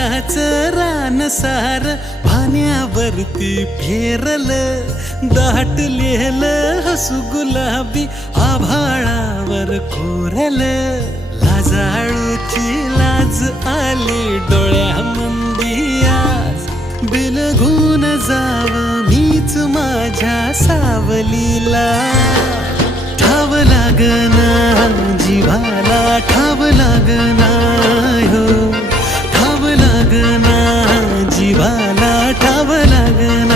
फुलाच रान सार पाण्यावरती फेरल दाटलेल हसू गुलाबी आभाळावर कोरल. लाजाळूची लाज आली डोळ्यामंदी आज बिलगून जाव मीच माझ्या सावलीला. ठाव लागना जीवाला ठाव लागना ಟಾವಲಗನ